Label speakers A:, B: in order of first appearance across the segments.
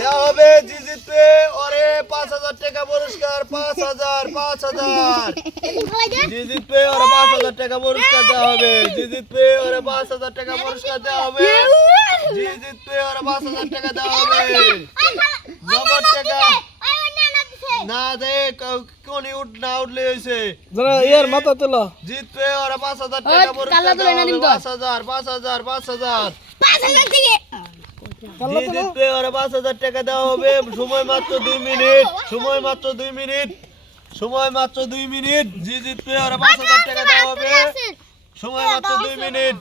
A: দেওয়া হবে জি জিতবে ওরে পাঁচ হাজার টাকা পুরস্কার পাঁচ হাজার পাঁচ হাজার। জি জিতবে ওরে পাঁচ হাজার টাকা পুরস্কার দেওয়া হবে। জি জিতবে ওরে পাঁচ হাজার টাকা পুরস্কার দেওয়া হবে। জি জিতবে ওরে পাঁচ হাজার টাকা দেওয়া হবে। নগদ টাকা। না দে কোনি উঠ না উঠলে হয়েছে
B: যারা ইয়ার মাথা তোলো।
A: জিতবে ওরা পাঁচ হাজার টাকা পুরস্কার দেওয়া হবে। পাঁচ হাজার পাঁচ হাজার পাঁচ হাজার। জিতবে ওরা পাঁচ হাজার টাকা দেওয়া হবে। সময় মাত্র দুই মিনিট। সময় মাত্র দুই মিনিট। সময় মাত্র দুই মিনিট। জি জিতবে ওরা পাঁচ হাজার টাকা দেওয়া হবে। সময় মাত্র দুই মিনিট।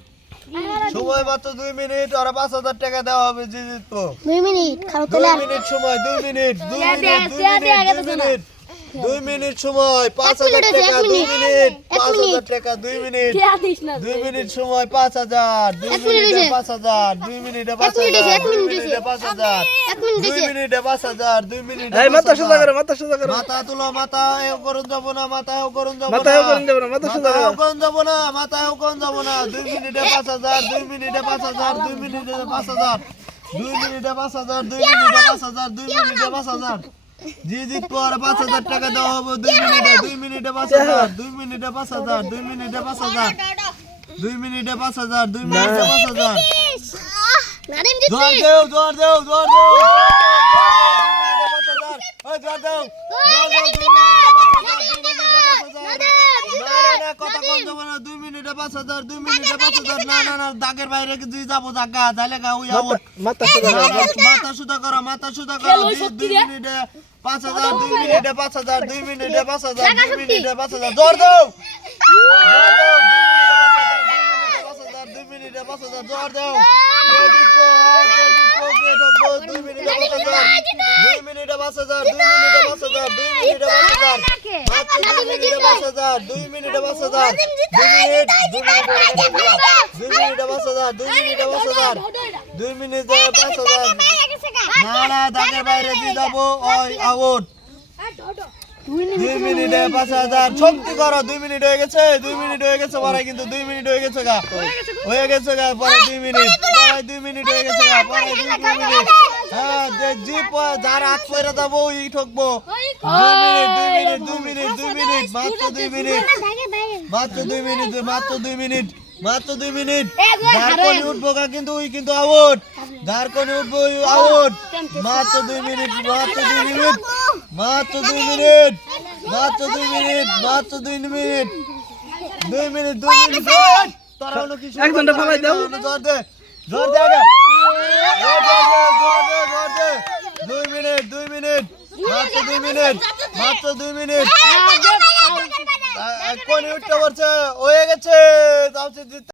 A: সময় মাত্র দুই মিনিট। ওরা পাঁচ হাজার টাকা দেওয়া হবে। জি জিতবো
C: দুই মিনিট
A: দুই মিনিট সময় দুই মিনিট দুই মিনিট দুই মিনিট দুই মিনিট। দুই মিনিট সময় পাঁচ হাজার টাকা দুই মিনিট পাঁচ হাজার টাকা দুই মিনিট। দুই মিনিট সময় পাঁচ হাজার দুই মিনিটে পাঁচ হাজার দুই মিনিটে পাঁচ হাজার দুই মিনিটে পাঁচ হাজার। দুই মিনিটে পাঁচ হাজার দুই মিনিটে
B: এই মাথা সোজা করো মাথা সোজা করো।
A: মাথা তুলো মাথা এও করুন যাব না মাথা এও করুন যাব
B: মাথা এও করুন যাব না, মাথা সোজা করো।
A: করুন যাব না মাথা এও করুন যাব না দুই মিনিটে পাঁচ হাজার দুই মিনিটে পাঁচ হাজার দুই মিনিটে পাঁচ হাজার। দুই মিনিটে পাঁচ হাজার দুই মিনিটে পাঁচ হাজার দুই মিনিটে পাঁচ হাজার। জি জিত পর পাঁচ হাজার টাকা দেওয়া হবে দুই মিনিটে দুই মিনিটে পাঁচ হাজার দুই মিনিটে পাঁচ হাজার দুই মিনিটে পাঁচ হাজার দুই মিনিটে পাঁচ হাজার দুই মিনিটে পাঁচ হাজার
C: নারিম
A: জোর দেও জোর দেও জোর দেও জোর দেও, জোর দেও জোর দেও দুই মিনিটে পাঁচ হাজার দুই মিনিটে পাঁচ হাজার দুই মিনিটে পাঁচ হাজার না না না কথা কম যাব না দুই মিনিটে পাঁচ হাজার দুই মিনিটে পাঁচ হাজার না না না দাগের বাইরে দুই যাব জাগা তাহলে গা ওই আউট
B: মাথা
A: মাথা সুদা করো মাথা সুদা করো দুই- মিনিটে পাঁচ হাজার দুই মিনিটে পাঁচ হাজার দুই মিনিটে পাঁচ হাজার দুই মিনিটে পাঁচ হাজার জোর দাও দুই মিনিটে পাঁচ হাজার, জোর দাও হ্যাঁ, দুই মিনিটে পাঁচ হাজার, দুই মিনিটে পাঁচ হাজার, দুই মিনিটে পাঁচ হাজার, দুই মিনিটে পাঁচ হাজার, দুই মিনিটে না না দাগের বাইরে দিয়ে যাব ওই আউট দুই মিনিটে পাঁচ হাজার শক্তি করো দুই মিনিট হয়ে গেছে দুই মিনিট হয়ে গেছে পরে কিন্তু দুই মিনিট হয়ে গেছে গা হয়ে গেছে গা পরে দুই মিনিট পরে দুই মিনিট হয়ে গেছে গা পরে দুই মিনিট হ্যাঁ যে জি প- যার হাত পরে যাব ওই ঠকবো দুই মিনিট দুই মিনিট মাত্র দুই মিনিট মাত্র দুই মিনিট মাত্র দুই মিনিট মাত্র দুই মিনিট কোনে উঠবো কিন্তু ওই কিন্তু আউট কোনে উঠবো আউট মাত্র দুই মিনিট মাত্র দুই মিনিট মাত্র দুই মিনিট মাত্র দুই মিনিট মাত্র দুই মিনিট দুই মিনিট দুই মিনিট ওই! হলো কি
B: এক ঘণ্টা
A: করতে
B: দাও।
A: জোর দে জোর দে আগে জোর দে, জোর দে, জোর দে। দুই মিনিট দুই মিনিট মাত্র দুই মিনিট মাত্র দুই মিনিট কোন উঠতে পারছে হয়ে গেছে তাও